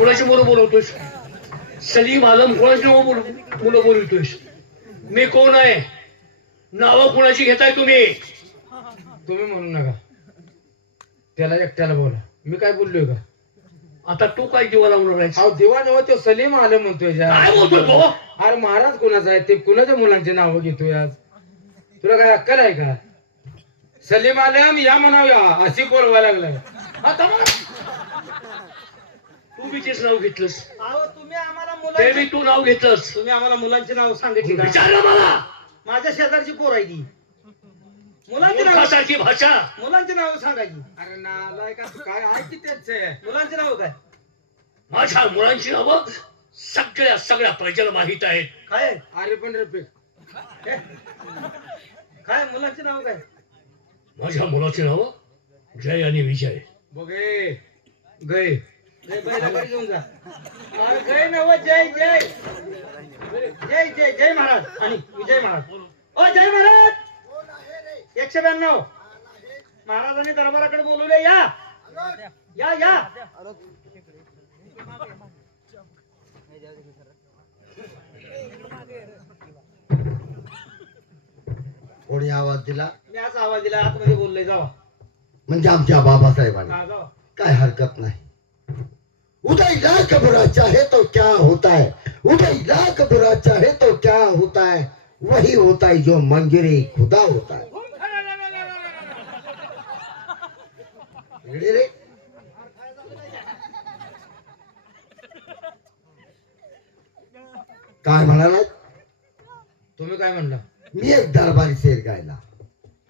कोणाची मुलं बोलवतोस? सलीम आलम कोणाची मुलं बोलवतोस? मी कोण आहे? नावं कोणाची घेताय तुम्ही? तुम्ही म्हणू नका, त्याला एकट्याला बोला. मी काय बोललोय का? आता तू काय दिवा लावून राहायचा? अहो दिवा नव्ह, तो सलीम आलम म्हणतोय. काय बोलतोय तो? अरे महाराज कोणाचा आहे ते? कुणाच्या मुलांची नावं घेतोय आज? तुला काय अक्कल आहे का? सलीम आलम या म्हणाव्या अशी बोलवायला लागलाय. तू बी तेच नाव घेतलंस? अहो तुम्ही आम्हाला ते मुलांची बी तू नाव घेतलंस? तुम्ही आम्हाला मुलांची नाव सांगितली का? विचारलं मला. माझ्या शेजारची पोर आहे ती. मुलांची नाव मूर्खासारखी भाषा. मुलांची नाव सांगायची. अरे नालाय का काय आहे की त्यांचं? मुलांची नाव काय माझ्या मुलांची नावं सगळ्या प्रजेला माहित आहेत. काय अरे पण रे हे? काय मुलांची नाव काय? माझ्या मुलाची नावं जय आणि विजय. बघे गय जय बैलाकडे घेऊन जा. अरे जय नव जय जय जय जय जय महाराज आणि विजय महाराज. ओ जय महाराज. 192 महाराजांनी दरबाराकडे बोलवले. या या या. कोणी आवाज दिला? मी असा आवाज दिला. आतमध्ये बोलले जावा. म्हणजे आमच्या बाबासाहेबांनी. हा जावा. काय हरकत नाही. उदय लाख बुरा चाहे तो क्या होता है, उदय लाख बुरा चाहे तो क्या होता है, वही होता है जो मंजूरी खुदा होता है. इकडे रे. काय म्हणाला? तुम्ही काय म्हणला? मी एक दरबारी शेर गायला.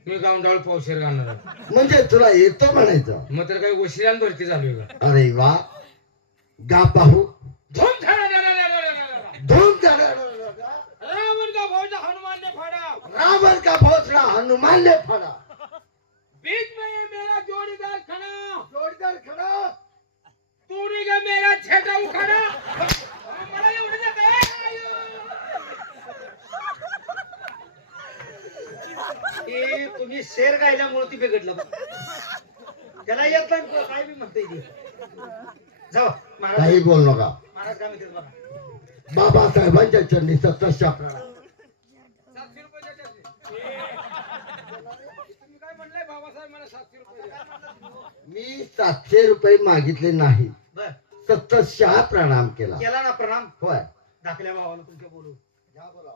मी गावंडाळ पावशेर गाणार. म्हणजे तुला येतो म्हणायचं? मग तर काही वशिल्यान भरती झालोय का? अरे वा. गा पाहू. धूम धूम झाला. रावण का भोज हनुमान ने फाड़ा, रावण का भोसला हनुमान ने फाड़ा. बीच में ये मेरा जोड़ीदार खड़ा, जोरदार खड़ा. तूने का मेरा छेका उखाड़ा. मला एवढं देत आहे? ते तुम्ही शेर गायल्यामुळे ती बिघडलं. त्याला येत नाही काय बी म्हणते ती. जावा महाराज. काही बोल नका. महाराज काय म्हणते बघा. बाबासाहेबांच्या चरणी सतत प्रणाम. 700 रुपये द्यायचे. तुम्ही काय म्हणले बाबासाहेब? मला 700 रुपये द्या. मी 700 रुपये मागितले नाही, बर सतत प्रणाम केला. केला ना प्रणाम. होय. दाखल्या भावाला तुमच्या बोलू.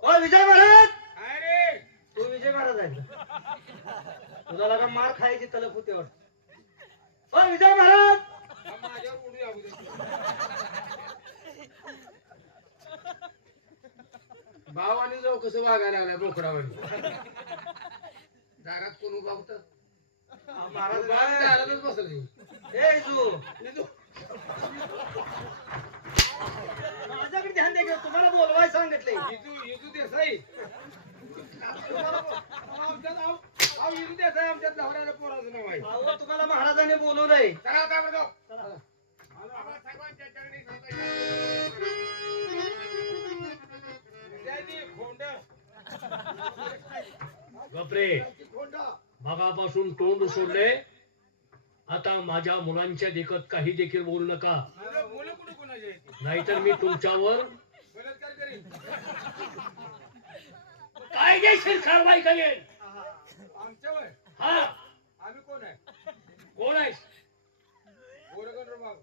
ओ विजय महाराज. अरे तू विजय महाराज आहे का? तुला लगा मार खायची तलप होते वाटत. ओ विजय महाराज. माझ्यावर उडी अगोदर. भावाने जाऊ कसं वागायला लागलाय बोकडावानी. दारात कोण उभा होतं? महाराज दारातच बसले. ए तू माझ्याकडे ध्यान द्या की तुम्हाला बोलवाय सांगितले. येजू देसाई. येजू देसाई आमच्या नवऱ्याला पोराचं नाव आहे. अहो तुम्हाला महाराजांनी बोलवलंय. चला काय म्हणतो? चला. बापरे, मगापासून तोंड सोडले. आता माझ्या मुलांच्या देखत काही देखील बोलू नका, नाहीतर मी तुमच्यावर कायदेशीर कारवाई करेन. आमच्यावर हा, आम्ही कोण आहे? कोण आहेस? गोरगण बाबा.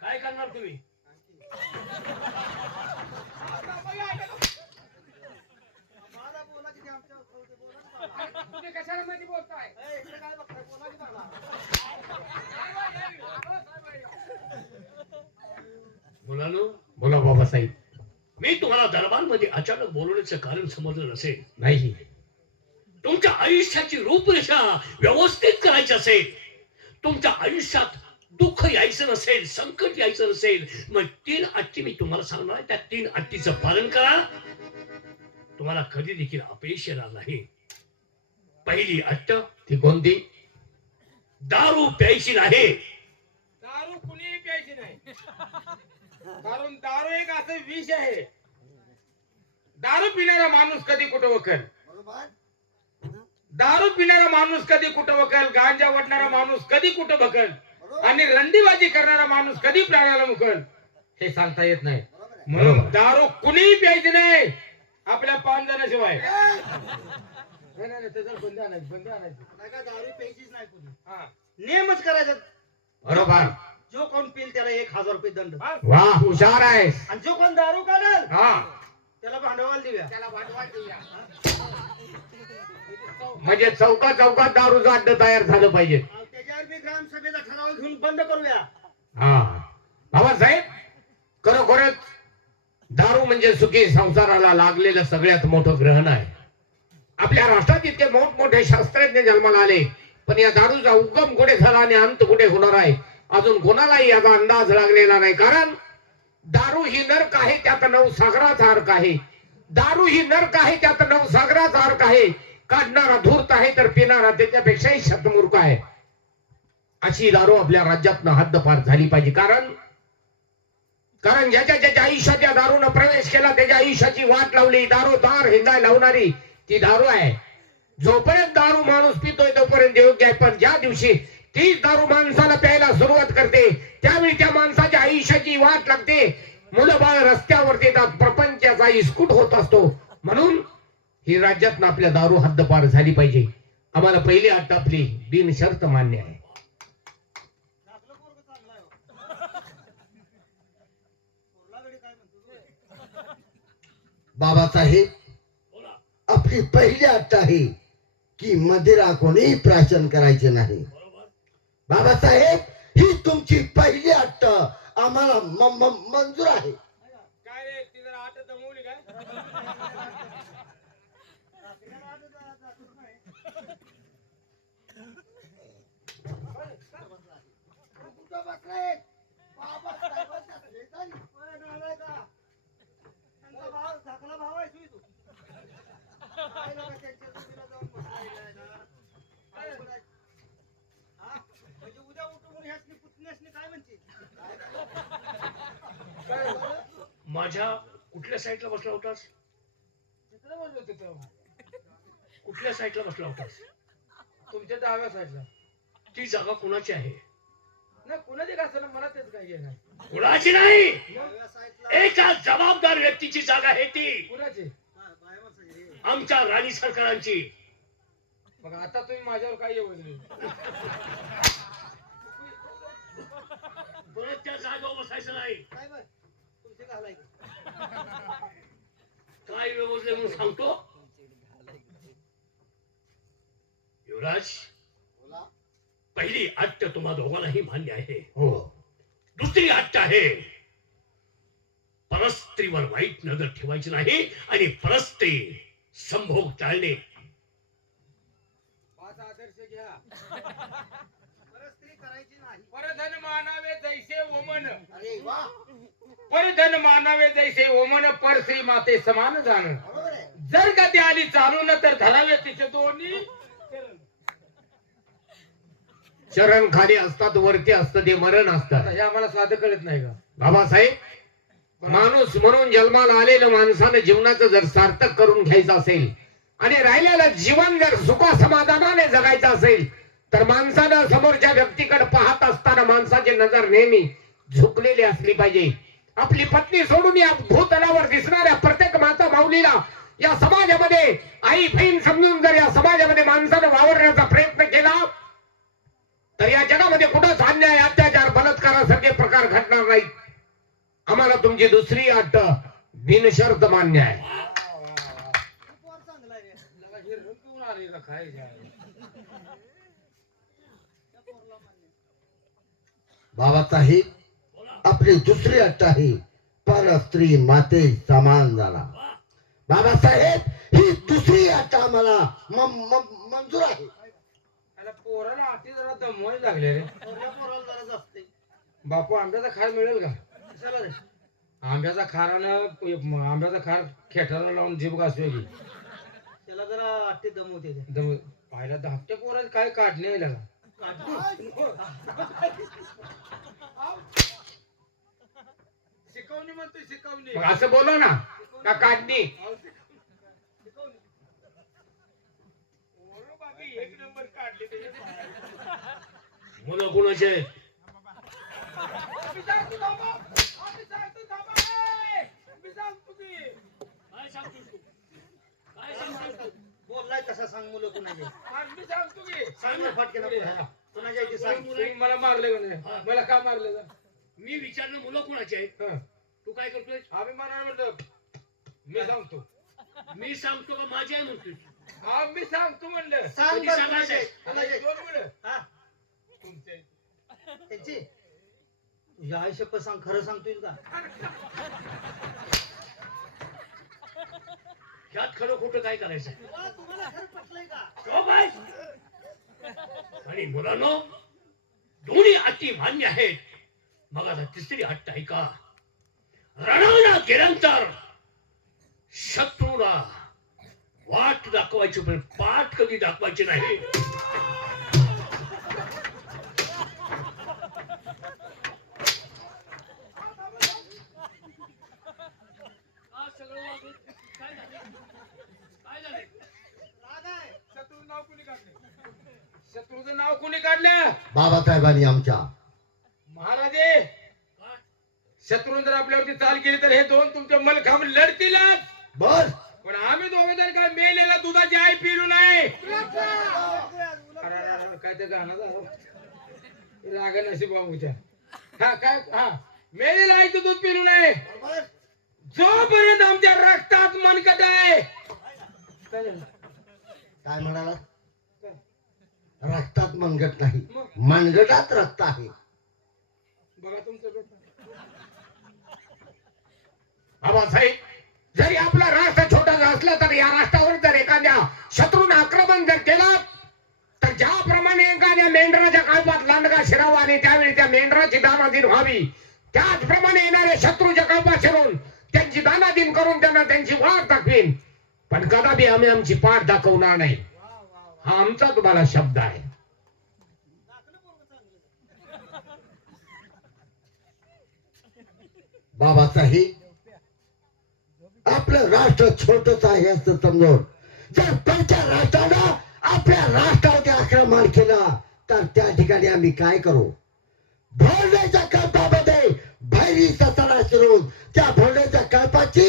काय करणार तुम्ही? मला बोला की आमच्या बोला. तुम्ही कशाला मध्ये बोलताय? इकडे काय बघताय? बोला की मला. मुलांनो, बोला बाबासाहेब. मी तुम्हाला दरबारमध्ये अचानक बोलवण्याचं कारण समजलं नसेल. नाही. तुमच्या आयुष्याची रूपरेषा व्यवस्थित करायची असेल, तुमच्या आयुष्यात दुःख यायचं नसेल, संकट यायचं नसेल, मग 3 अटी मी तुम्हाला सांगणार आहे. त्या 3 अटीचं पालन करा, तुम्हाला कधी देखील अपयश येणार नाही. पहिली अट ती कोणती? दारू प्यायची नाही. दारू कुणीही प्यायची नाही, कारण दारू एक असं विष आहे. दारू पिणारा माणूस कधी कुठं वकल, दारू पिणारा माणूस कधी कुठं वकल, गांजा वडणारा माणूस कधी कुठं बकल, आणि रंडीबाजी करणारा माणूस कधी प्राणाला मुकल हे सांगता येत नाही. म्हणून बरोबर. दारू कुणीही प्यायची नाही आपल्या 5 जणांशिवाय. नाही त्याच्यावर बंदी आणायची. नाही का, दारू प्यायचीच नाही कोणी. हा. नेमच करायचं. बरोबर. जो कोण पिल त्याला 1000 रुपये दंड. वा हुशार आहे. आणि जो कोण दारू काढल हा त्याला भांडवल देऊया. त्याला वाटवाट देऊया. म्हणजे चौकात दारूचं अड्ड तयार झालं पाहिजे. त्याच्यावर बी ग्रामसभेचा ठराव घेऊन बंद करूया. हा बाबासाहेब, खरोखरच दारू म्हणजे सुखी संसाराला लागलेलं सगळ्यात मोठं ग्रहण आहे. आपल्या राष्ट्रात इतके मोठमोठे शास्त्रज्ञ जन्माला आले, पण या दारूचा उगम कुठे झाला आणि अंत कुठे होणार आहे अजून कोणालाही याचा अंदाज लागलेला नाही. कारण दारू ही नरक आहे, त्यात 9 सागराचा अर्क आहे. दारू ही नरक आहे, त्यात 9 सागराचा अर्क आहे. काढणारा धूर्त आहे तर पिणारा त्याच्यापेक्षाही शतमूर्ख आहे. अशी दारू आपल्या राज्यातनं हद्दपार झाली पाहिजे. कारण ज्याच्या आयुष्यात या दारूनं प्रवेश केला त्याच्या आयुष्याची वाट लावली. दारू दार हिंडाय लावणारी ती दारू आहे. जोपर्यंत दारू माणूस पितोय तोपर्यंत योग्य आहे, पण ज्या दिवशी तीच दारू माणसाला प्यायला सुरुवात करते त्यावेळी त्या माणसाच्या आयुष्याची वाट लागते. मुलं बाळ रस्त्यावरती येतात, प्रपंचाचा इस्कूट होत असतो. म्हणून ही राज्यातनं आपल्या दारू हद्दपार झाली पाहिजे. आम्हाला पहिली अट आपली बिनशर्त मान्य आहे. बाबासाहेब, आपली पहिली अट आहे की मदिरा कोणीही प्राशन करायचे नाही. बाबासाहेब, ही तुमची पहिली अट आम्हाला मंजूर आहे. काय रे ती जरा आठ दमवली काय? धाकला भाव आहे तू. काय नका त्यांच्या चुकीला जाऊन बसायला ना. हा? म्हणजे उद्या उठून ह्यासनी पुतण्यासनी काय म्हणते? माझ्या कुठल्या साईडला बसला होतास? तिकडे बोललो तिथं कुठल्या साईडला बसला होतास? तुमच्या डाव्या साईडला. ती जागा कुणाची आहे? नाही कुणाची का असं मला तेच काही नाही. कुणाची नाही, डाव्या साईडला एका जबाबदार व्यक्तीची जागा आहे ती. कुणाची? बाया माणसाची रे. आमच्या राणी सरकारांची. मग आता तुम्ही माझ्यावर काय येवले? परत त्या जागेवर बसायचं नाही. काय बरं? तुमचे घालायचे. काय व्यवस्थित म्हणून सांगतो. युवराज, पहिली अट्ट तुम्हा दोघांनाही मान्य आहे. हो. दुसरी अट्ट आहे परस्त्रीवर वाईट नजर ठेवायची नाही आणि परस्त्री संभोग टाळणे. माझा आदर्श घ्या. परस्त्री करायची नाही. परधन मानावे जैसे ओमन. अरे वा, परधन मानावे जैसे ओमन, पर श्री माते समान जाण. बरोबर आहे. जर का ती आली चालून तर धरावे तिचे दोन्ही चरण. चरण खाली असतात, वरती असतं ते मरण आता असतं. हे आम्हाला साधं कळत नाही का? बाबासाहेब, माणूस म्हणून जन्माला आलेलं माणसानं जीवनाचं जर सार्थक करून घ्यायचं असेल आणि राहिलेलं जीवन जर सुखा समाधानाने जगायचं असेल तर माणसानं समोरच्या व्यक्तीकडे पाहत असताना माणसाची नजर नेहमी झुकलेली असली पाहिजे. आपली पत्नी सोडून या भूतलावर दिसणाऱ्या प्रत्येक माता माऊलीला या समाजामध्ये आई बहीण समजून जर या समाजामध्ये माणसानं वावरण्याचा प्रयत्न केला तर या जगामध्ये कुठंच अन्याय, अत्याचार, बलात्कारासारखे प्रकार घडणार नाहीत. आम्हाला तुमची दुसरी अट बिनशर्त मान्य आहे. खूप वर चांगला आहे रे. लगा हे रंगून आले का काय जाय? त्या पोरला मान्य. बाबासाहेब, आपली दुसरी अट आहे पर स्त्री माते समान झाला. बाबासाहेब, ही दुसरी अट आम्हाला मंजूर आहे. त्याला पोराला आठी जरा दमवायला लागले रे. पोरल्या पोराला जरा जास्त. बापू आंब्याचा खार मिळेल का? कशाला रे? आंब्याचा आंब्याचा खार खेटाला लावून जीभ घासू की त्याला जरा अट्टे दमवते ते. दम पाहिला धाकट्या पोराला काय काढणे आहे लागा. शिकवणी म्हणतोय शिकवणी. मग असं बोला ना का काढणी. पोरं बाकी एक नंबर काढले त्याच्यात. मुलं कोणाचे आहेत? मी सांगतो थांबा. मी सांगतो थांबा. ए, मी सांगतो की. काय सांगतोस तू? काय सांगतोस तू? बोललाय तसा सांग मुलं कुणाचे मी सांगतो की. सांग ना फाटके कुणाच्या इथे सांग तुम्ही मला मारले का नाही? हा. मला का मारले का? मी विचारलं मुलं कोणाची आहेत हं. तू काय करतोय आम्ही म्हणाल म्हटलं मी सांगतो. मी सांगतो का माझी आहे म्हणतोय हा मी सांगतो म्हणलं. सांग कधी बरं सांगायचं? कुणाचे आहेत? कुणाचे आहेत? दोन मुलं हा तुमचे. त्यांची तुझ्या आई शपथ सांग खरं सांगतोय का ह्यात खरं खोटं काय करायचं तुम्हाला खरं पटलंय का हो बाय? आणि मुलांनो दोन्ही अटी मान्य आहेत मग आता तिसरी अट आहे का रणाला गेल्यानंतर शत्रूला वाट दाखवायची पण पाठ कधी दाखवायची नाही शत्रूचं नाव कोणी काढलं? शत्रूचं नाव कोणी काढलं? बाबासाहेबांनी आमच्या महाराजे शत्रून जर आपल्यावरती चाल केली तर हे दोन तुमचे मलखांब लढतीलच. बर पण आम्ही दोघे जर काय मेलेला दुधाची आई पिलू नाही. अरे, काय ते गाणं झालं राग नशीब बाबूच्या. हा काय हा मेलेला आईचं दूध पिलू नाही जोपर्यंत आमच्या रक्तात मनकट आहे. काय झालं? काय म्हणाला रक्तात मनगट नाही मनगटात रक्त आहे बघा तुमचं बाबासाहेब जरी आपला राष्ट्र छोटासा असला तर या राष्ट्रावर जर एखाद्या शत्रूने आक्रमण जर केलं तर ज्याप्रमाणे एखाद्या मेंढराच्या कळपात लांडगा शिरावा आणि त्यावेळी त्या मेंढराची दानादीन व्हावी त्याचप्रमाणे येणाऱ्या शत्रूच्या कळपात शिरून त्यांची दानादीन करून त्यांना त्यांची वाट दाखवीन पण कदापि आम्ही आमची पाठ दाखवणार नाही हा आमचा तुम्हाला शब्द आहे बाबासाहेब आपलं राष्ट्र छोटच आहे असं समजून जर त्यांच्या राष्ट्रानं आपल्या राष्ट्रावरती आक्रमण केलं तर त्या ठिकाणी आम्ही काय करू भोरण्याच्या कल्पामध्ये भैरी ससारा शिरून त्या भोरण्याच्या कल्पाची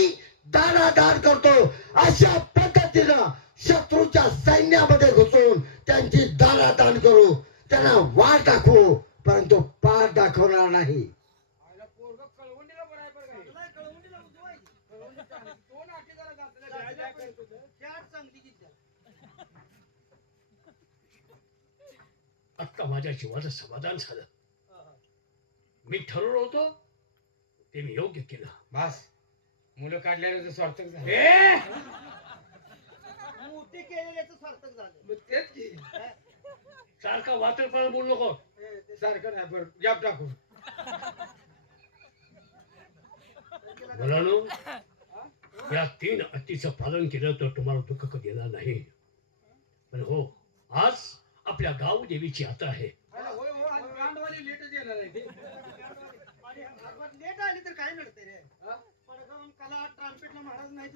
दानादान करतो अशा पद्धतीनं शत्रूच्या सैन्यामध्ये घुसून त्यांची दानादान करू त्यांना वाट दाखवू परंतु पाठ दाखवणार नाही पोरग कळवणीला बरं आहे बरं का हे? कळवणीला उजवायची. कळवणी चालेल. दोन आठी जरा घातल्या, द्या, द्या करत होतं. चार चांगली की द्या. आत्ता माझ्या जीवाचं समाधान झालं मी ठरवलं होतं ते मी योग्य केलं बस मुलं काढल्याने स्वार्थक झालं. ए मोठे केलेल्याचं सार्थक झालं मग तेच की सारखा वात्रपणा बोलू नको सारखं नाही बरं गॅप टाकू. मुलांनो या 3 अटीचं पालन केलं तर तुम्हाला दुःख कधी येणार नाही पण हो आज आपल्या गाव देवीची यात्रा आहे होय हो आज गांडवाली लेटच येणार आहे ते. आणि आपण लेट आली तर काय नडते रे हा? पडगाव कला ट्राम्पेटला महाराज नाही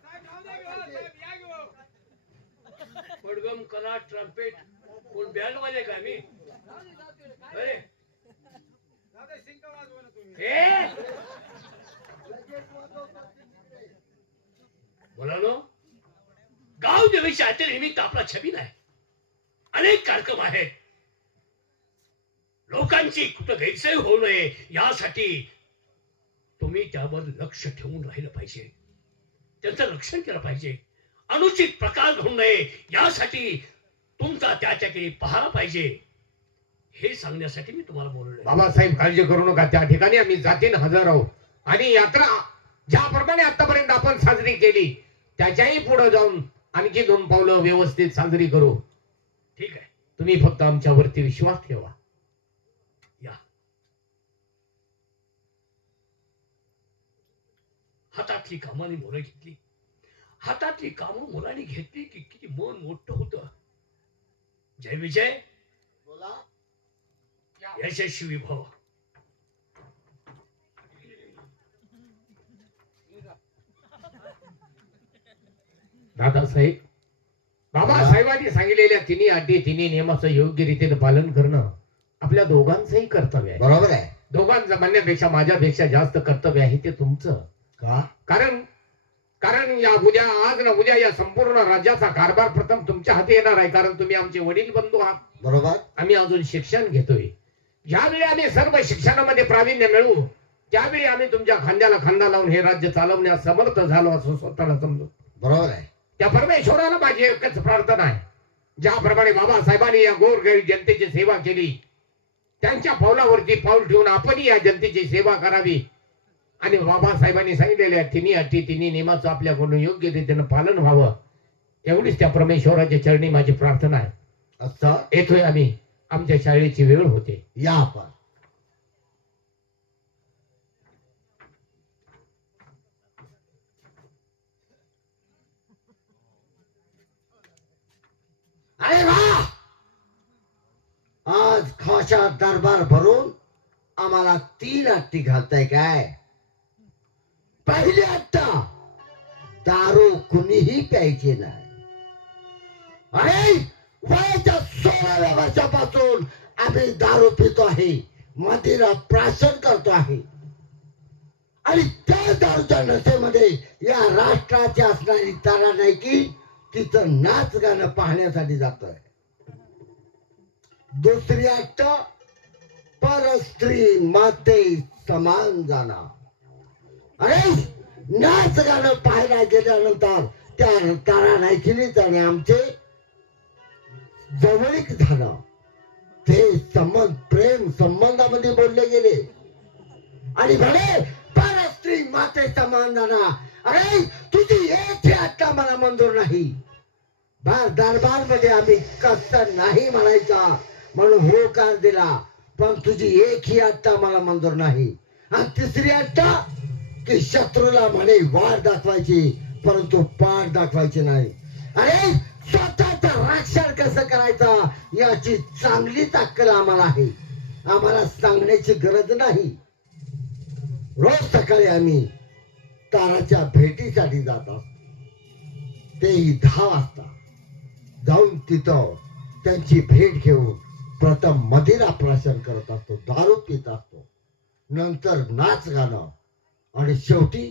साहेब, नाव द्या की हो, साहेब, या की हो. पडगम कला ट्रम्पेट कोण बँडवाले का मी अरे जाऊ दे, शिंक वाजवा ना तुम्ही. ए मुलांनो गाव देवीच्या यात्रेनिमित्त आपला छबीन आहे अनेक कार्यक्रम आहेत लोकांची कुठं गैरसोय होऊ नये यासाठी तुम्ही त्यावर लक्ष ठेवून राहिलं पाहिजे त्यांचं रक्षण केलं पाहिजे अनुचित प्रकार घडू नये यासाठी तुमचा त्याच्याकडे पहारा पाहिजे हे सांगण्यासाठी मी तुम्हाला बोललोय बाबासाहेब काळजी करू नका त्या ठिकाणी आम्ही जातीन हजर आहोत आणि यात्रा ज्याप्रमाणे आतापर्यंत आपण साजरी केली त्याच्याही पुढे जाऊन आणखी 2 पावलं व्यवस्थित साजरी करू ठीक आहे तुम्ही फक्त आमच्यावरती विश्वास ठेवा या हातातली कामाने मुलं घेतली हातातली कामं मुलांनी घेतली की किती मन मोठं होतं जय विजय बोला यशस्वी भव दादासाहेब, बाबासाहेबांनी सांगितलेल्या तिन्ही अटी तिन्ही नियमाचं योग्य रीतीने पालन करणं आपल्या दोघांचंही कर्तव्य आहे. बरोबर आहे दोघांचं म्हणण्यापेक्षा माझ्यापेक्षा जास्त कर्तव्य आहे ते तुमचं. का? कारण कारण या उद्या आज ना उद्या या संपूर्ण राज्याचा कारभार प्रथम तुमच्या हाती येणार आहे. कारण तुम्ही आमचे वडील बंधू आहात. बरोबर. आम्ही अजून शिक्षण घेतोय. ज्यावेळी आम्ही सर्व शिक्षणामध्ये प्रावीण्य मिळवू त्यावेळी आम्ही तुमच्या खांद्याला खांदा लावून हे राज्य चालवण्यास समर्थ झालो असं स्वतःला समजू. बरोबर आहे. त्या परमेश्वराला माझी एकच प्रार्थना आहे, ज्याप्रमाणे बाबासाहेबांनी या गोरगरीब जनतेची सेवा केली त्यांच्या पावलावरती पाऊल ठेवून आपणही या जनतेची सेवा करावी आणि बाबासाहेबांनी सांगितलेल्या तिन्ही अटी तिन्ही नियमाचं आपल्याकडून योग्य रीतीनं पालन व्हावं एवढीच त्या परमेश्वराच्या चरणी माझी प्रार्थना आहे. असं येतोय आम्ही. आमच्या शाळेची वेळ होते. या आपण. अरे वा, आज खाशा दरबार भरून आम्हाला 3 अट्टी घालताय काय? पहिली अट्ट, दारू कुणीही प्यायची नाही. अरे वयाच्या 16व्या वर्षापासून आम्ही दारू पितो आहे, मदिरा प्राशन करतो आहे आणि त्या दारूच्या नशेमध्ये या राष्ट्राची असणारी तारा नाही की तिचं नाच गाणं पाहण्यासाठी जातोय. दुसरी अट्ट, परस्त्री माते समान जाणार. अरे नाच गाणं पाहायला गेल्यानंतर त्या तारा नायकिनीच आणि आमचे जवळीक झालं. ते संबंध प्रेम संबंधामध्ये बोलले गेले आणि म्हणे परस्त्री माते समान जाणार. अरे तुझी एक अट्टा मला मंजूर नाही. दरबार मध्ये आम्ही कसं नाही म्हणायचा म्हणून होकार दिला, पण तुझी एकही अट्टा मला मंजूर नाही. आणि तिसरी अट्टा की शत्रूला म्हणे वाट दाखवायची परंतु पाठ दाखवायची नाही. अरे स्वतःचा रक्षण कसं करायचं याची चांगली अक्कल आम्हाला आहे. आम्हाला सांगण्याची गरज नाही. रोज सकाळी आम्ही ताराच्या भेटीसाठी जात असतो. तेही 10 वाजता जाऊन तिथं त्यांची भेट घेऊन प्रथम मदिरा प्राशन करत असतो, दारू पित असतो, नंतर नाच गाणं आणि शेवटी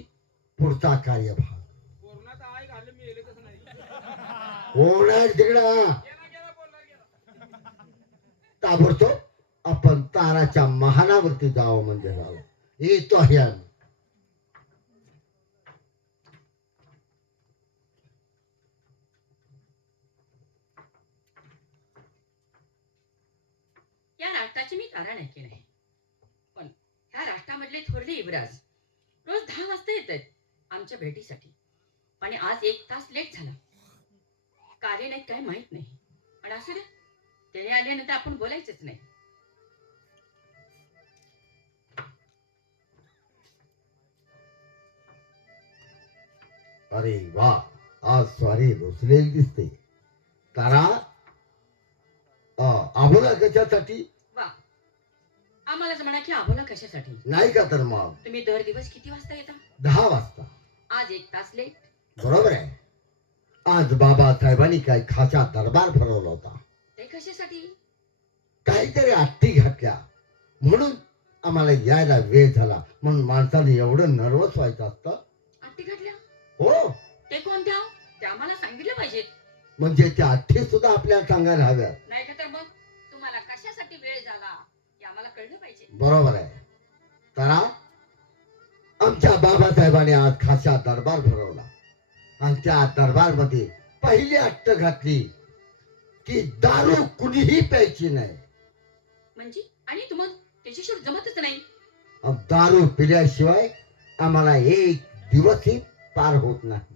पुढचा कार्यभाग. होणार तिकडं ताबडतोब आपण ताराच्या महालावरती जावं म्हणजे जावं. येतो आहे आम्ही. या राष्ट्राची मी तारा नाही केली, पण ह्या राष्ट्रामधले थोरले युवराज रोज 10 वाजता येत आहेत आमच्या भेटीसाठी आणि आज 1 तास लेट झाला. कार्य नाही काय माहित नाही, आणि असू द्या, त्याने आल्यानंतर आपण बोलायचंच नाही. अरे वा, आज स्वारी रुसलेली दिसते. तारा आम्हाला कशासाठी? वा, आम्हालाच म्हणा की आम्हाला कशासाठी नाही का? तर मग तुम्ही दर दिवस किती वाजता येता? 10 वाजता. आज 1 तास लेट. बरोबर आहे. आज बाबासाहेबांनी काय खासा दरबार भरवला होता. ते कशासाठी? काहीतरी अट्टी घातल्या म्हणून आम्हाला यायला वेळ झाला. म्हणून माणसाने एवढं नर्वस व्हायचं असतं. अट्टी घातल्या? हो. ते कोणत्या? ते आम्हाला सांगितलं पाहिजेत. म्हणजे त्या अट्टी सुद्धा आपल्याला सांगायला हव्या. नाही का? तर मग तुम्हाला कशासाठी वेळ झाला हे आम्हाला कळलं पाहिजे. बरोबर आहे. तर आमच्या बाबासाहेबांनी आज खासा दरबार भरवला आणि त्या दरबार मध्ये पहिली अट्ट घातली की दारू कुणीही प्यायची नाही. म्हणजे आणि तुम्हाला त्याच्याशिवाय जमतच नाही. दारू पिल्याशिवाय आम्हाला एक दिवसही पार होत नाही.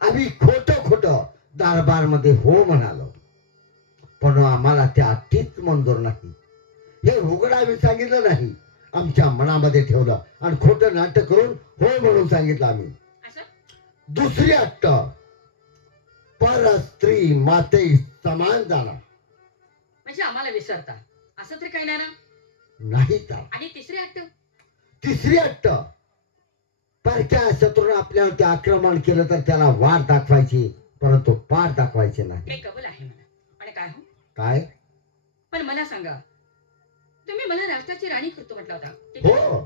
आम्ही खोट दरबार मध्ये हो म्हणालो, पण आम्हाला त्या अट्टीच मंजूर नाही. हे उघड आम्ही सांगितलं नाही, आमच्या मनामध्ये ठेवलं आणि खोटं नाटक करून हो म्हणून सांगितलं आम्ही. असं? दुसरी अट्ट, पर स्त्री माते समान जाणार. म्हणजे आम्हाला विसरता असं तर काही नाही ना? नाही तर आणि तिसरी अट्ट? तिसरी अट्ट, बारक्या शत्रूने आपल्यावरती आक्रमण केलं तर त्याला वाट दाखवायची, परंतु पाठ दाखवायचे नाही. हे कबूल आहे म्हणा. आणि काय हो, काय? पण मला सांगा, तुम्ही मला राष्ट्राची राणी करतो म्हटला होता, ते काय? हो,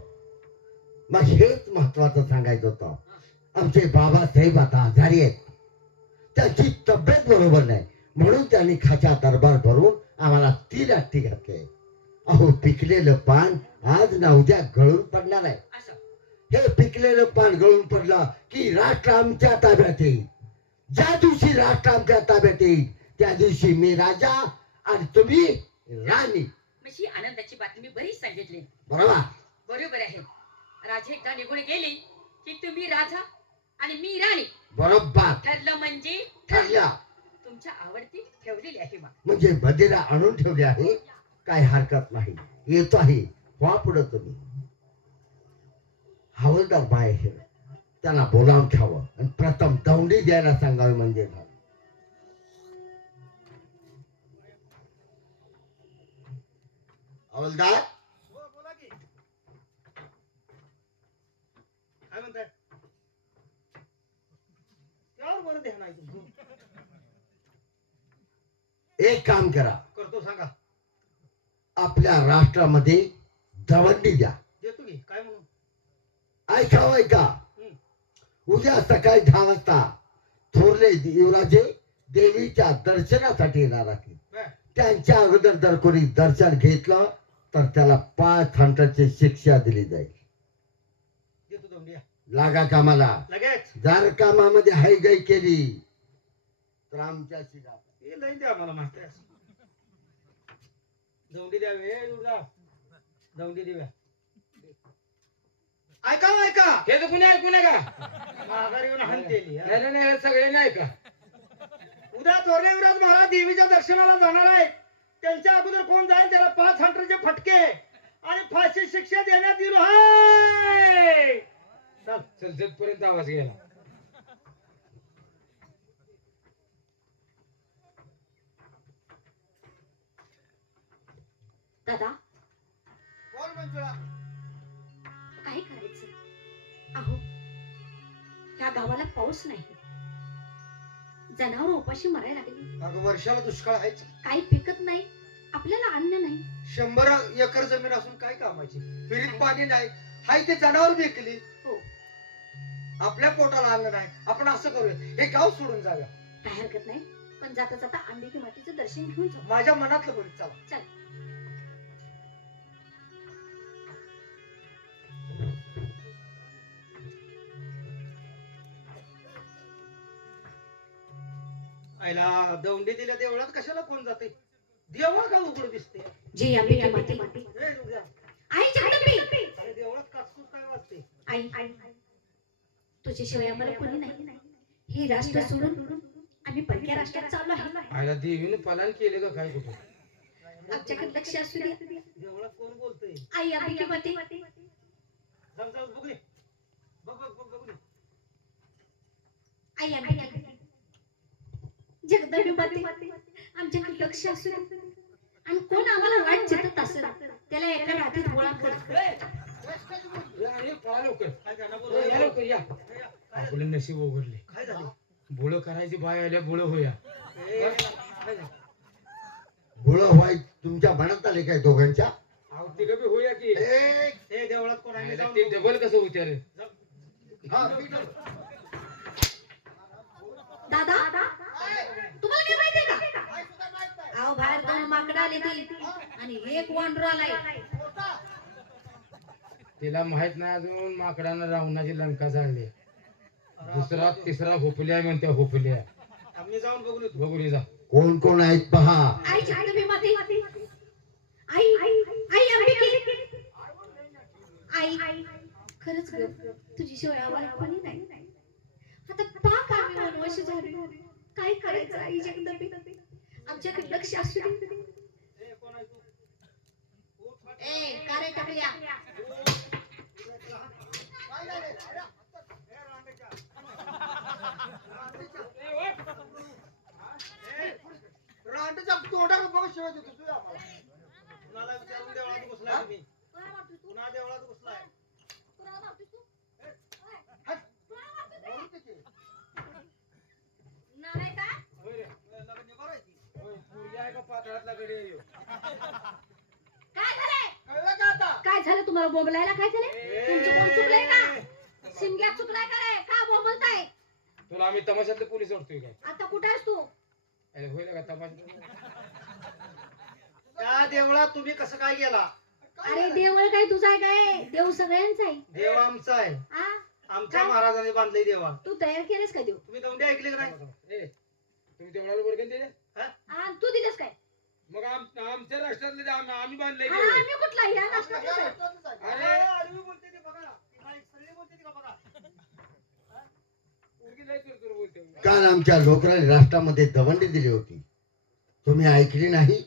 मग हेच महत्वाचं सांगायचं होतं. आमचे बाबासाहेब आता आजारी आहेत, त्यांची तब्येत बरोबर नाही, म्हणून त्यांनी खाच्या दरबार भरून आम्हाला 3 अट्टी घातले. अहो, पिकलेलं पान आज ना उद्या गळून पडणार आहे. असं हे पिकलेलं पान गळून पडलं की राष्ट्र आमच्या ताब्यात येईल. ज्या दिवशी राष्ट्र आमच्या ताब्यात येईल त्या दिवशी मी राजा आणि तुम्ही राणी. म्हणजे आनंदाची बातमी बरीच सांगितली. बरोबर? बरोबर आहे. राजे एकदा निघून गेली की तुम्ही राजा आणि मी राणी. बरोबर ठरलं म्हणजे ठरल्या. तुमच्या आवडती ठेवलेली आहे बा. म्हणजे बधीरा आणून ठेवले आहे, काय हरकत नाही. येतो आहे, व्हा पुढं तुम्ही. हवलदार बाय हे त्यांना बोलावून ठेवावं आणि प्रथम दौंडी द्यायला सांगावे. म्हणजे हवलदार, हो, बोला की. काय म्हणताय? त्यावर बरं ध्यान आहे तुमचं. एक काम करा, करतो, सांगा. आपल्या राष्ट्रामध्ये दवंडी द्या. देतो की, काय म्हणून? ऐकावं ऐका. उद्या सकाळी 10 वाजता थोरले युवराजे देवीच्या दर्शनासाठी येणार आहेत. बरं. त्यांच्या अगोदर जर कोणी दर्शन घेतलं तर त्याला 5 हंटाची शिक्षा दिली जाईल. देतो दौंडिया लागा कामाला. लगेच. जर कामामध्ये हायगाई केली तर आमच्याशी जा. हे लई द्या मला माहिती आहे. दौंडी द्यावे दुर्गा, दौंडी देव्या. ऐका हो, ऐका. हे तर कुणी ऐकू नका. माघारी येऊन हाणतेली, हा. नाही हे सगळे नाही का. उद्या थोरले युवराज महाराज देवीच्या दर्शनाला जाणार आहेत. त्यांच्या अगोदर कोण जाईल त्याला 5 हंटरचे फटके आणि फाशी शिक्षा देण्यात येईल. हाय! चल. चल पर्यंत आवाज गेला. दादा, बोल मंजुळा. काय करायचं? अहो, ह्या गावाला पाऊस नाही, जनावर उपाशी मरायला लागली, अगं वर्षाला दुष्काळ आहेच. काही पिकत नाही, आपल्याला अन्न नाही. 100 एकर जमीन असून काय कामाची? विहिरीत पाणी नाही, हाय ते जनावर विकली. हो, आपल्या पोटाला अन्न नाही. आपण असं करूया, हे गाव सोडून जाऊया. काय हरकत नाही, पण जाता जाता अंबिके मातेचं दर्शन घेऊन जाऊ. माझ्या मनातलं बोल. चला. चल. आईला दौंडी दिल्या देवळात कशाला कोण जाते? देवळ का उघड दिसते? जय अंबिके माते. हे दुर्गा, आई जगदंबे, अरे देवळात कासकूस काय वाजते? आई, तुझ्याशिवाय आम्हाला कोणी नाही. हे राष्ट्र सोडून आम्ही परक्या राष्ट्रात चाललो आहे. आयला देवीने पालन केले का काय कुठे? आमच्याकडे लक्ष असू द्या. देवळात कोण बोलतोय? आई अंबिके माते, जाऊ जाऊ बघू दे. बघ बघ बघ बघू दे. आई अंबिके, जगदंबे माते, आमच्याकडे लक्ष असू द्या. आणि कोण आम्हाला वाट चितत असेल त्याला एका रात्रीत गोळा कर. या पळा लवकर. काय गाणं बोल? या लवकर या. आपले नशीब उघडले. काय झालं? बोळ करायची बाय आल्या बोळ होया. ए, काय झालं? बुळं व्हाय तुमच्या मनात आले काय दोघांच्या? अहो तिघ बी होया की. हे देवळात कोण आहे? जाऊन ते बघू. डबल कसं होत्या रे? हा, मी तर- दादा, तुम्हाला काय माहितीये का? अहो, बाहेर 2 माकडं आली ती आणि 1 वांडर आलाय. तिला माहित नाही अजून माकडानं रावणाची लंका जाळली. दुसरा तिसरा होपल्या म्हणते होपल्या. आम्ही जाऊन बघून येतो. बघू रे जा. कोण कोण आहेत पहा. आई जगदंबे माते, आई आई अंबिके, आई खरंच ग, तुझ्याशिवाय आम्हाला कोणी नाही. आता पाक आम्ही वनवाशी झालो, काय करायचं? आई जगदंबे, आमच्याकडे लक्ष असू दे. ए, कोण आहे तू? उठ, फाट. ए, का रे टकल्या? रांडेच्या तोंडाला बघ शिवाय देतो तू आम्हाला. कुणाला विचारून देवळात घुसलाय तुम्ही? कुणा देवळात घुसलाय? नाही का होय रे. होय, पोरगी आहे का पातळातला गडी आहे ह्यो? काय झालंय कळलं का आता? काय झालं तुम्हाला बोंबलायला काय झालंय तुमचं कोण चुकलंय का शिमग्यात चुकलाय का रे का बोंबलताय तुला आम्ही तमाशातले पोलीस वाटतोय काय? आता कुठे आहेस तू अरे होईल का तमाशात? त्या देवळात तुम्ही कसं काय गेला? अरे देवळ काय तुझा आहे काय देव सगळ्यांचा आहे देव आमचा आहे, आ? आमच्या काय? महाराजांनी बांधलंय देवा. तू तयार केलेस का देव तुम्ही दौंडी ऐकली का नाही? ए, तुम्ही तेवढ्याला वर्गण दिले? आ, तू दिलेस काय मग आमच्या राष्ट्रातले जे आम्ही बांधले अरे आम्ही कुठला या नाश्ता अरे आडवी बोलते ती बघा, ती बाई सरळी बोलते ती का बघा. पोरगी लय चुरचुर बोलते. काल आमच्या लोकराने राष्ट्रामध्ये दवंडी दिली होती, तुम्ही ऐकली नाही?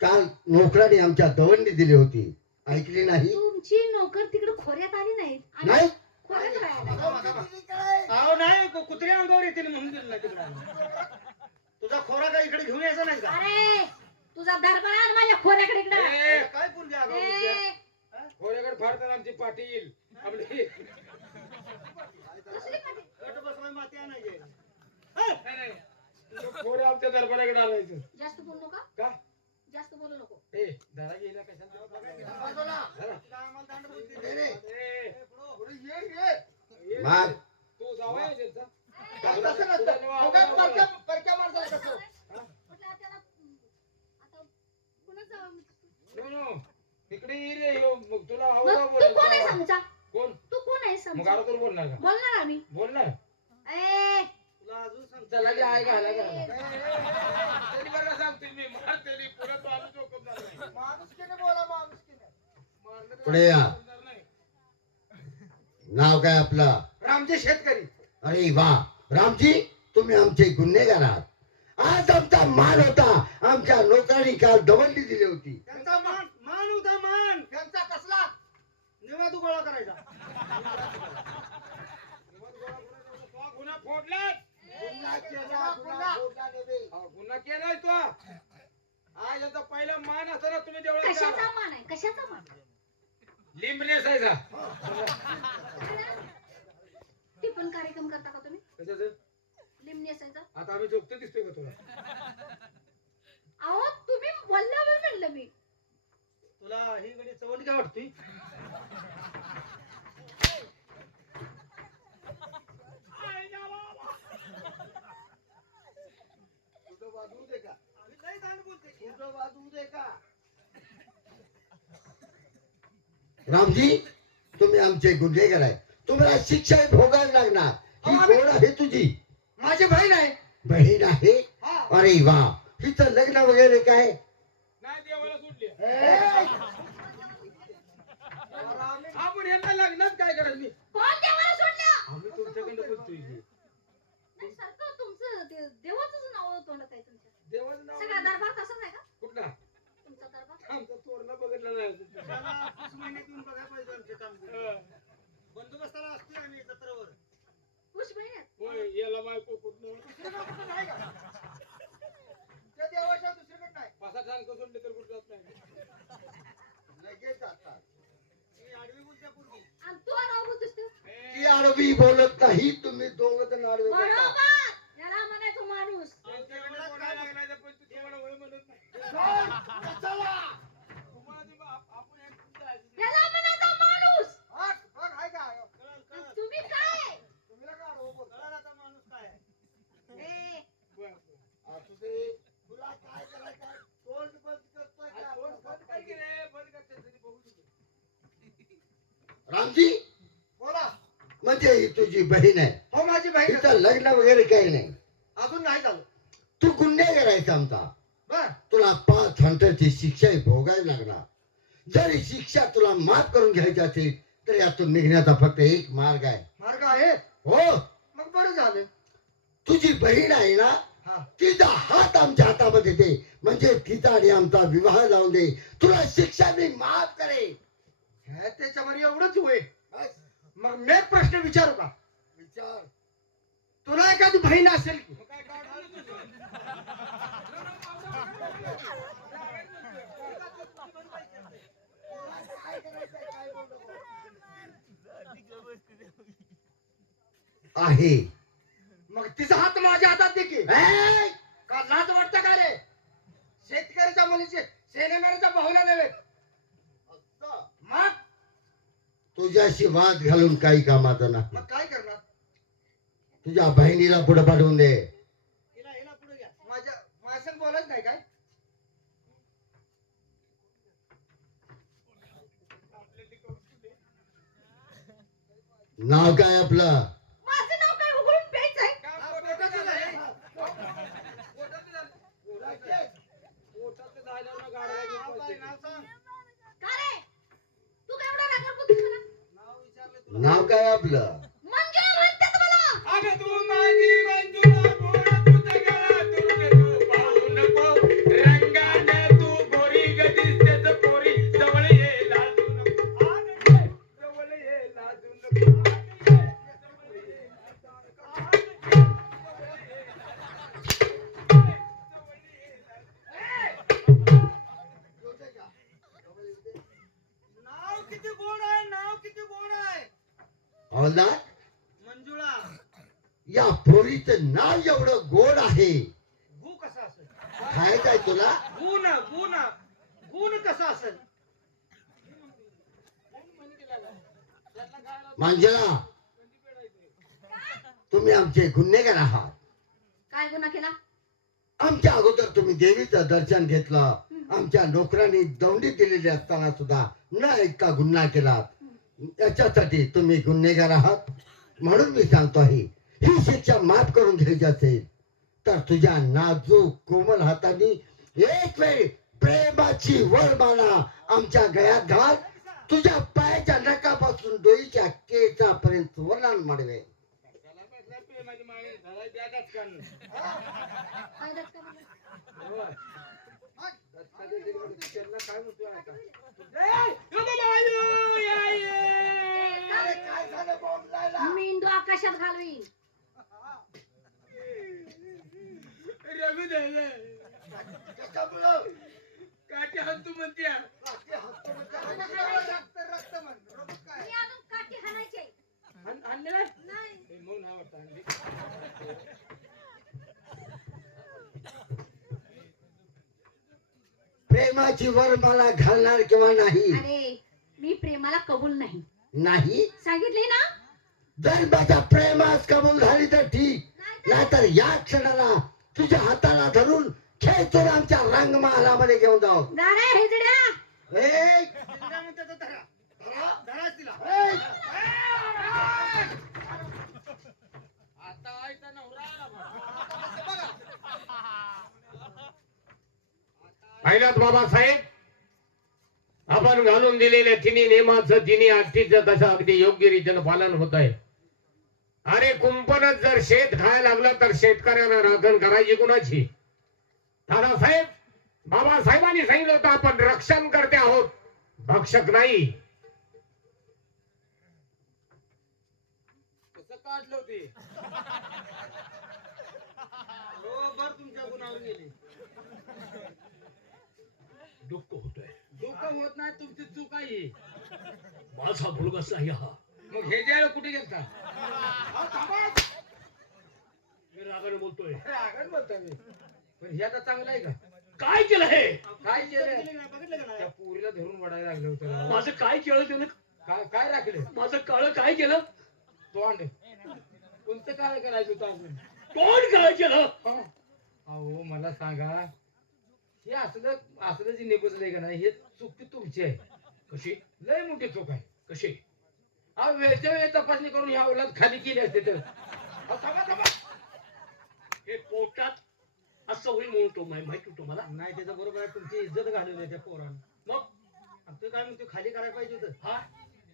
काल नोकराने आमच्या दवंडी दिली होती, ऐकली नाही? तुमची नोकर तिकडे खोऱ्यात आली नाही आम्ही नाही खोऱ्यात राहायला अहो नाही, कुत्र्या अंगावर येतील म्हणून दिलं नाही तिकडे आम्ही. तुझा खोरा काय इकडे घेऊन यायचा नाही का? अरे तुझा दरबार माझ्या खोऱ्याकडे इकडे ए, काय पोरगी अंगावर येते? ए, खोऱ्याकडे फाडतात आमचे पाटील आपले. कसली पाटी? गट बसवाय माती आणायची. नाही, नाही. तुझं खोरे आमच्या दरबाराकडे आणायचं. जास्त बोलू नका का? जास्त बोलू नको ए, धरा गेला कशाला? धरा. आम्हाला दांड बोलते. ए, ये. माग तू जावा आहे त्यांचा? म्हटलं त्याला आता कुणाचं नो, नो. इकडे ये रे ह्यो. मग तुला मग आवडा तू कोण आहे बोल. समजा कोण? तू कोण आहे मग समजा आता तू बोलणार का? बोलणार आम्ही बोलणार. ए तुला अजून सांगतो. चला की आहे घाला घाला. तरी बरं सांगतील मी. मार तरी पुढं तो आलो जोखम झाला नाही. माणुसकीने बोला, माणुसकीने. मारलं तर पुढे या. जमणार नाही. नाव काय आपलं? रामजी शेतकरी. अरे वा रामजी, तुम्ही आमचे गुन्हेगार आहात. आज आमचा मान होता, आमच्या नोकरांनी काल दवंडी दिली होती. त्यांचा मान मान होता मान. त्यांचा कसला निवाद गोळा करायचा. गुन्हा फोडलाच. गुन्हा केलाय तो. आज याचा पहिला मान असताना तुम्ही तेवढा कशाचा मान आहे कशाचा मान लिंब नेसायचा. ते पण कार्यक्रम करता का तुम्ही कशाचं? लिंब नेसायचा आता आम्ही झोपतो दिसतोय का तुला? अहो तुम्ही बोलल्यावर म्हणलं मी तुला ही गडी चवली काय वाटते? रामजी, तुम्ही आमचे गुन्हेगार आहे, तुम्हाला शिक्षा भोगावी लागणार. ही कोण आहे तुझी? माझी बहीण आहे. बहीण आहे? हा. अरे वा, हिचं लग्न वगैरे काय? नाही देवाला सुटली. आम्ही आपण यांना लग्नात काय करायचं? मी कोण देवाला सोडलं आम्ही तुमच्याकडे बोलतोय की. नाही सारखं तुमचं देवाचंच नाव तोंडात आहे तुमच्या देवाचं नाव सगळा दरबार तसाच आहे का कुठला? तुमचा दरबार आमचा तोरणा बघितला नाही. त्याला 5 महिन्यात येऊन बघायला पाहिजे आमचे काम. बंदोबस्ताला असतोय आम्ही जत्रावर. खुश बहिणी होय, याला बायको कुठनं? त्या देवाच्या दुसरीकडे नाही. पासा ठाणकं सोडले तर कुठं जात नाही. लगेच जातात. ही आडवी बोलत्या पोरगी. आणि तू नाव बोलतोस तू ती आडवी बोलत नाही, तुम्ही दोघं जण आडवे बोलता. बरोबर याला म्हणायचो माणूस त्यांच्याकडे बोलायला लागलाय तर पण तू तुम्हाला होय म्हणत नाही. तुम्हाला ते आपण हे तुमचं आहे. याला म्हणायचो माणूस बघ हाय का? आणि तुम्ही काय तुम्ही का आडवं बोलता? कळलं आता माणूस काय आहे. ए, बरं, बरं. असू दे, तुला काय करायचं आहे? तोंड बंद करतोय का? कोण बंद काय केलंय? बंद करते तरी बघू दे. रामजी, बोला. म्हणजे ही तुझी बहीण आहे, हो माझी बहीण. तिचं लग्न वगैरे काही नाही. अजून नाही झालं. तू गुन्हेगार आहेस आमचा, बर. तुला 5 हंटाची शिक्षा भोगावी लागणार. जर ही शिक्षा तुला माफ करून घ्यायची असेल तर यातून निघण्याचा फक्त एक मार्ग आहे. मार्ग आहे. हो, मग बरं झालं. तुझी बहीण आहे ना, हा. तिचा हात आमच्या हातामध्ये दे, म्हणजे तिचा आणि आमचा विवाह लावून दे. तुला शिक्षा मी माफ करेन. हे त्याच्यावर एवढंच होय. मग मी एक प्रश्न विचारू का? विचार. तुला एखादी बहीण असेल की? मग काय काढ तुझं? आहे. मग तिचा हात माझ्या हातात दे की. ए! का लाज वाटतं का रे? शेतकऱ्याच्या मुलीचे सेनेमेऱ्याच्या भाऊला नव्हे. मग तुझ्याशी वाद घालून काही कामाचं नाही. मग काय करणार? तुझ्या बहिणीला पुढे पाठवून दे. हिला पुढे घ्या. माझ्यासंग बोलत नाही काय? नाव काय आपलं? माझं नाव काय उघडून प्यायचं आहे? पोटाचं झालंय. पोटाचं झालं. पोटाचं झालं ना गाड्या घेऊन पळते. का रे? तू काय एवढा रागावतो तुला? नाव विचारलं तुला. नाव काय आपलं? मंजुळा म्हणतात मला. अगं तू माझी मंजुळा गोड तुझं गळा तू पाहू नको रंगाने तू गोरी गतीस त्याच पोरी जवळ ये लाजू नको जवळ ये लाजू नको नाव किती गोड आहे, नाव किती गोड आहे. हवलदार, मंजुळा. या पोरीचं नाव एवढं गोड आहे. गु कसा असेल? काय काय तुला? गुण गुण गुण कसा असेल? मंजुळा, तुम्ही आमचे गुन्हेगार आहात. काय गुन्हा केला? आमच्या अगोदर तुम्ही देवीचं दर्शन घेतलं. आमच्या नोकरांनी दौंडी दिलेली असताना सुद्धा न ऐकता गुन्हा केला. याच्यासाठी तुम्ही गुन्हेगार आहात. म्हणून मी सांगतो आहे, ही शिक्षा माफ करून घ्यायची असेल तर तुझ्या नाजूक कोमल हाताने एक वेळ प्रेमाची वरमाला आमच्या गळ्यात घाल. तुझ्या पायाच्या नकापासून डोईच्या केसापर्यंत वरणान माडवे. माझी माळी झालाय त्या दचकानं. काय रस्ता बोलला? होय. दचकाचं तरी म्हणतो, त्यांना काय म्हणतोय आता? ए, अगं बाई, आई, अरे काय झालं बोंबलायला? मेंदू आकाशात घालवीन. रवी झालं. कशामुळं? काठी हाणतो म्हणत्या. ते हसतो म्हणजे रक्त रक्त म्हण. बरोबर काय? मी अजून काठी हाणायची. आणले नाही? नाही. ए, मग नाही वाटतं आणली. प्रेमाची वरमाला घालणार किंवा नाही? अरे मी प्रेमाला कबूल नाही. नाही. सांगितले ना? जर माझ्या प्रेमास कबूल झाली तर ठीक, नाहीतर या क्षणाला तुझ्या हाताला धरून खेचून आमच्या रंगमहालामध्ये घेऊन जाऊ. गाड्या हेजड्या. ए, जिंदा म्हणते तर धरा. धराच तिला. ए, आता आईचा नवरा पाहिलात बाबासाहेब, आपण घालून दिलेल्या तिन्ही नियमाचं तिन्ही अटीचं कसं अगदी योग्य रीतीनं पालन होत आहे. अरे कुंपणच जर शेत खायला लागलं तर शेतकऱ्यांना राखण करायची कुणाची? दादासाहेब, बाबासाहेबांनी सांगितलं होतं आपण रक्षण करते आहोत, भक्षक नाही. कसं काढलं होते बरोबर तुमच्या गुणावर गेली. दुःख होतोय. दुःख होत नाही, तुमची चूक आहे. माझा मुलगाच नाही हा. मग हे ज्याला कुठे गेलता? मी रागाने बोलतोय. रागण बोलता मी. पण हे आता चांगलं आहे का? काय केलं हे? काय केलं? बघितलं का नाही? त्या पोरीला धरून वडायला लागलं होतं राव. माझं काय केलं त्यानं? काय काय राखलं? माझं काळ काय केलं? तोंड. कोणतं काय करायचं होतं अजून? तोंड काय केलं? हं? अहो मला सांगा, हे असलं असलं जे निबजलंय का नाही, हे चूक तुमची आहे. कशी? लय मोठी चूक आहे. कशी? अहो वेळच्या वेळी तपासणी करून ह्या औलाद खाली केली असते तर. अहो, थांबा थांबा. हे पोटात असं होईल म्हणून तो माहिती होतं मला. नाही त्याचं बरोबर आहे. तुमची इज्जत घालवली त्या पोरानं. मग आमचं काय म्हणतो, खाली करायला पाहिजे होतं. हा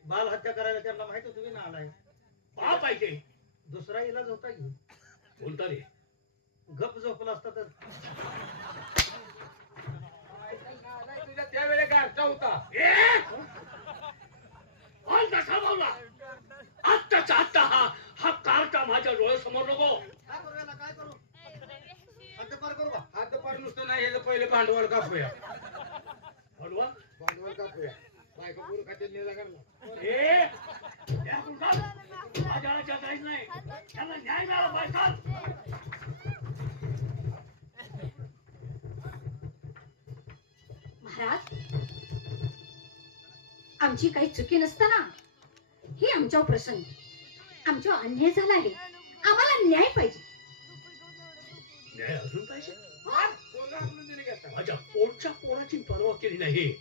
बाल हत्या करायला त्यांना माहित होतं, तुम्ही ना आलाय. पाप आहे ते. दुसरा इलाज होता की बोलता रे. गप झोपला असता तर. तुझ्या त्यावेळेला काय अर्थ होता? कसा बोलला? आत्ताचा आत्ता हा कारटा माझ्या डोळ्यासमोर नको. काय करू याला, काय करू? हद्दपार करू का? हात पार नुसतं नाही, ह्याचं पहिले भांडवल कापूया. भगवान, भांडवल कापूया. बायका पोरं खात्यात नेला का? ए, त्या कुठात बाजाराच्या काहीच नाही. त्यांना न्याय मिळाला पाहिजे. महाराज, आमची काही चुकी नसताना हे आमच्यावर प्रसंग, आमच्यावर अन्याय झाला आहे. आम्हाला न्याय पाहिजे. न्याय अजून पाहिजे? पोरं हाकलून दिली का? माझ्या पोटच्या पोराची पर्वा केली नाही.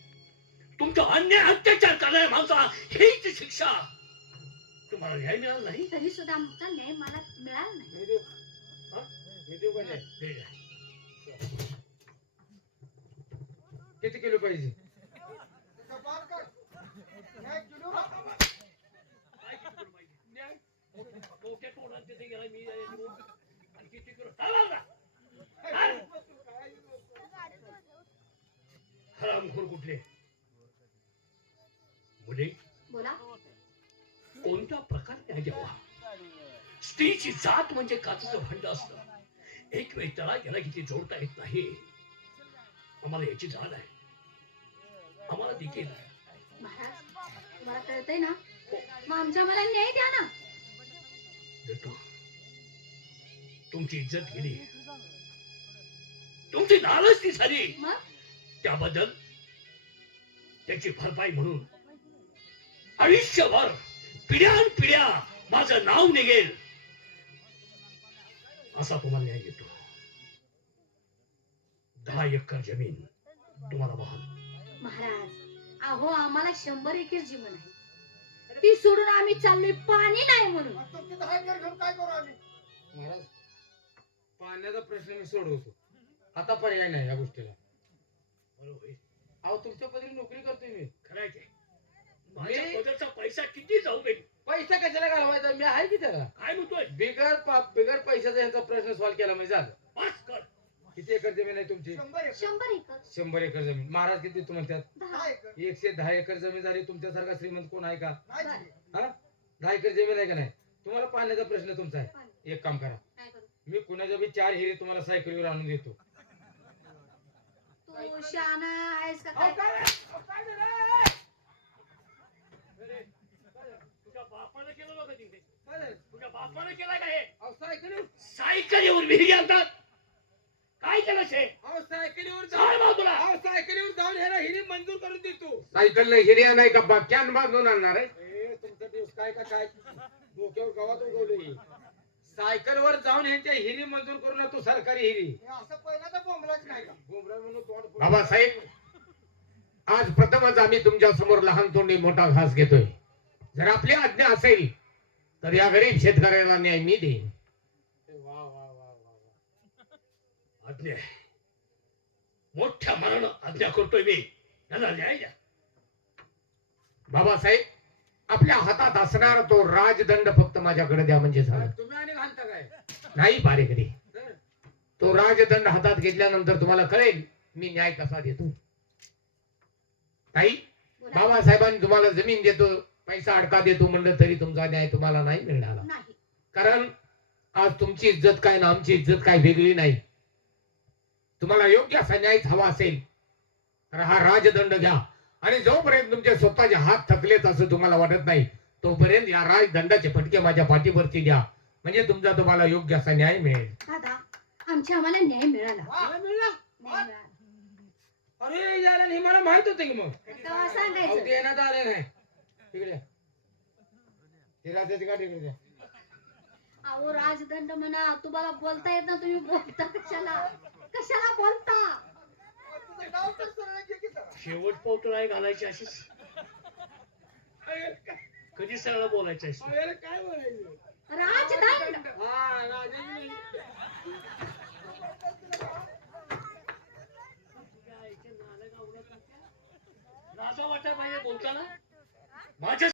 तुमचा अन्याय अत्याचार करणाऱ्या माणसा हीच शिक्षा. तुम्हाला न्याय मिळाला नाही? तरी सुद्धा आमचा न्याय मला मिळाला नाही. मी देऊ. हा? मी देऊ का नाही? दे द्या. किती किलो पाहिजे? काय किती करू माहिती? न्याय? पोटच्या पोरात तिथे गेला मी आणि किती करू? चाला ना. हरामखोर कुठले? मुले, बोला. कोणत्या प्रकारे न्याय द्यावा? स्त्रीची जात म्हणजे काचेचं भांड असतं. एक वेळ त्याला याला किती जोडता येत नाही. आम्हाला याची जाण आहे. आम्हाला देखील महाराज, तुम्हाला कळतंय ना? मग आमच्या मला न्याय द्या ना. देतो. तुमची इज्जत गेली, तुमची नाराजगी झाली, मग त्याबद्दल त्याची भरपाई म्हणून आयुष्यभर पिढ्यानपिढ्या माझं नाव निघेल असा तुम्हाला न्याय देतो. 10 एकर जमीन तुम्हाला वाहन. महाराज, अहो आम्हाला 100 एकर जमीन आहे. ती सोडून आम्ही चाललोय पाणी नाही म्हणून. महाराज, पाण्याचा प्रश्न मी सोडवतो. आता पर्याय नाही या गोष्टीला. बरोबर आहे. अहो तुमच्या पदरी नोकरी करतोय मी. खरं आहे ते. माझ्या पदरचा पैसा किती जाऊ दे. पैसा कशाला घालवायचा? मी आहे की त्याला. काय म्हणतोय? बिगर पैशाचा यांचा प्रश्न सॉल्व्ह केला म्हणजे झालं. पास कर. किती एकर जमीन आहे तुमची? 100 एकर. 100 एकर जमीन. महाराज किती तू म्हणतात? 10 एकर. 110 एकर जमीन झाली. तुमच्यासारखा श्रीमंत कोण आहे का? बरं. हा? 10 एकर जमीन आहे का नाही? तुम्हाला पाण्याचा प्रश्न तुमचा आहे. एक काम करा, काय करू? मी कुणाच्या बी 4 हिरे तुम्हाला सायकलीवर आणून देतो. तू शहाणा आहेस का काय? तुझ्या बापानं केलं बघा तिथे. चालेल. तुझ्या बापानं केलं का हे? अहो, सायकलीवर सायकलीवर विहिरी आणतात. काय केलं शे? अहो, सायकलीवर चाल बाजूला. अहो, सायकलीवर जाऊन ह्याला हिरे मंजूर करून देतो. सायकल हिर्या नाही का बाक्यान बांधून आणणार आहे? ए, तुमचा दिवस काय का काय डोक्यावर गावात उगवलं. सायकलवर जाऊन ह्यांच्या हिरी मंजूर करून तू सरकारी हिरी. असं पहिल्यांदा बोंबलाच नाही का? बोंबला म्हणून तोंड फुटलं. बाबासाहेब, आज प्रथमच आम्ही तुमच्या समोर लहान तोंडी मोठा घास घेतोय. जर आपली आज्ञा असेल तर या गरीब शेतकऱ्याला न्याय मी देईन. वा वा वा वा वा. आज्ञा आहे. मोठ्या मनानं आज्ञा करतोय मी. त्याला न्याय द्या. बाबासाहेब, आपल्या हातात असणारा तो राजदंड फक्त माझ्याकडे द्या म्हणजे झालं. तुम्ही आणि घालता काय? नाही बारेकरी, तर तो राजदंड हातात घेतल्यानंतर तुम्हाला कळेल मी न्याय कसा देतो. ताई, बोला. बाबासाहेबांनी तुम्हाला जमीन देतो, पैसा अडका देतो म्हणलं तरी तुमचा न्याय तुम्हाला नाही मिळणार. नाही. कारण आज तुमची इज्जत काय ना आमची इज्जत काय वेगळी नाही. तुम्हाला योग्य असा न्याय हवा असेल तर हा राजदंड घ्या. आणि जोपर्यंत तुमचे स्वतःचे हात थकलेत असं तुम्हाला वाटत नाही तोपर्यंत या राजदंडाचे फटके माझ्या पाठीवरती द्या. म्हणजे तुमचा तुम्हाला योग्य असा न्याय मिळेल. दादा, आम्हाला न्याय मिळाला. मला मिळला. न्याय मिळाला. अरे यार, हे मला माहित होतं की मग. तेव्हा अहो, सांगायचं. देण्यात आलं नाही. तिकडे हे राजाची गाडी इकडे द्या. अहो राजदंड म्हणा, तुम्हाला बोलता येत ना, तुम्ही बोलता कशाला? कशाला बोलता? शेवट पावतो नाही घालायची अशीच. कधी सरळ बोलायचं आहे? अहो, याला काय बोलायचं? राजदंड. हा, राजाची राजा वाटाय पाहिजे बोलताना. माझ्या